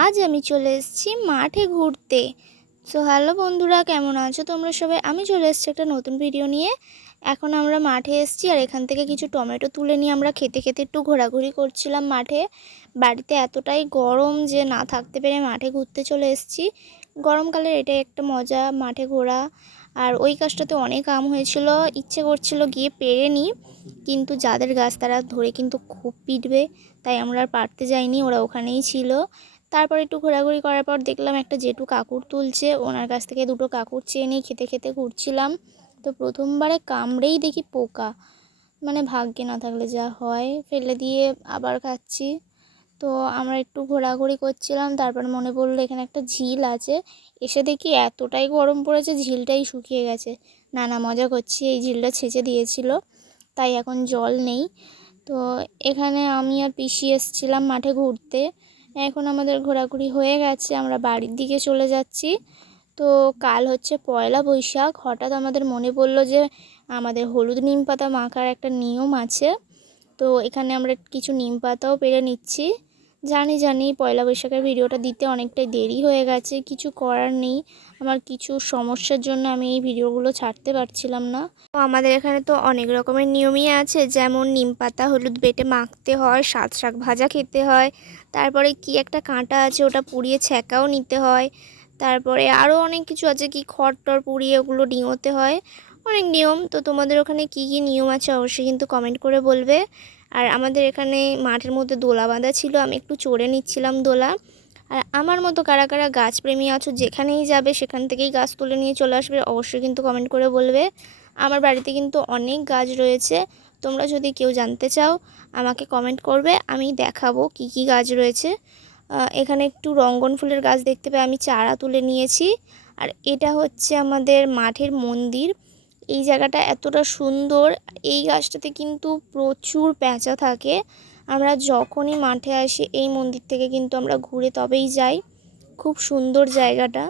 আজ আমি চলে এসেছি মাঠে ঘুরতে। সো হ্যালো বন্ধুরা, কেমন আছো তোমরা সবাই? আমি চলে এসেছি একটা নতুন ভিডিও নিয়ে। এখন আমরা মাঠে এসেছি আর এখান থেকে কিছু টমেটো তুলে নিয়ে আমরা খেতে খেতে একটু ঘোরাঘুরি করছিলাম মাঠে। বাড়িতে এতটাই গরম যে না থাকতে পেরে মাঠে ঘুরতে চলে এসেছি। গরমকালের এটাই একটা মজা, মাঠে ঘোরা। আর ওই গাছটাতে অনেক আম হয়েছিল, ইচ্ছে করছিল গিয়ে পেড়ে নিই, কিন্তু যাদের গাছ তারা ধরে কিন্তু খুব পিটবে, তাই আমরা আর পারতে যাইনি, ওরা ওখানেই ছিল। তারপর একটু ঘোরাঘুরি করার পর দেখলাম একটা জেঠু কাকুর তুলছে, ওনার কাছ থেকে দুটো কাকুর চেয়ে নিয়ে খেতে খেতে ঘুরছিলাম। তো প্রথমবারে কামড়েই দেখি পোকা, মানে ভাগ্যে না থাকলে যা হয়, ফেলে দিয়ে আবার খাচ্ছি। তো আমরা একটু ঘোরাঘুরি করছিলাম, তারপর মনে পড়লো এখানে একটা ঝিল আছে। এসে দেখি এতটাই গরম পড়েছে, ঝিলটাই শুকিয়ে গেছে। না না, মজা করছি, এই ঝিলটা ছেঁচে দিয়েছিল, তাই এখন জল নেই। তো এখানে আমি আর পিসি এসেছিলাম মাঠে ঘুরতে। এখন আমাদের ঘোরাঘুরি হয়ে গেছে, আমরা বাড়ির দিকে চলে যাচ্ছি। তো কাল হচ্ছে পয়লা বৈশাখ, হঠাৎ আমাদের মনে পড়লো যে আমাদের হলুদ নিম পাতা মাখার একটা নিয়ম আছে। তো এখানে আমরা কিছু নিম পাতাও পেড়ে নিচ্ছি। জানি পয়লা বৈশাখের ভিডিওটা দিতে অনেকটাই দেরি হয়ে গেছে, কিছু করার নেই। আমার কিছু সমস্যার জন্য আমি এই ভিডিওগুলো ছাড়তে পারছিলাম না। তো আমাদের এখানে তো অনেক রকমের নিয়মই আছে, যেমন নিম পাতা হলুদ বেটে মাখতে হয়, সাত শাক ভাজা খেতে হয়, তারপরে কি একটা কাঁটা আছে ওটা পুড়িয়ে ছ্যাঁকাও নিতে হয়, তারপরে আরও অনেক কিছু আছে, কি খড় টড় পুড়িয়ে ওগুলো ডিঙোতে হয়, অনেক নিয়ম। তো তোমাদের ওখানে কি কি নিয়ম আছে অবশ্যই কিন্তু কমেন্ট করে বলবে। আর আমাদের এখানে মাঠের মধ্যে দোলা বাঁধা ছিল, আমি একটু চড়ে নিচ্ছিলাম দোলা। আর আমার মতো কারা কারা গাছপ্রেমী আছো, যেখানেই যাবে সেখান থেকেই গাছ তুলে নিয়ে চলে আসবে, অবশ্যই কিন্তু কমেন্ট করে বলবে। আমার বাড়িতে কিন্তু অনেক গাছ রয়েছে, তোমরা যদি কেউ জানতে চাও আমাকে কমেন্ট করবে, আমি দেখাবো কি কি গাছ রয়েছে। এখানে একটু রঙ্গন ফুলের গাছ দেখতে পাই, আমি চারা তুলে নিয়েছি। আর এটা হচ্ছে আমাদের মাঠের মন্দির। এই জায়গাটা এতটা সুন্দর, এই গাছটাতে কিন্তু প্রচুর পেঁচা থাকে। আমরা যখনই মাঠে আসি এই মন্দির থেকে কিন্তু আমরা ঘুরে তবেই যাই, খুব সুন্দর জায়গাটা।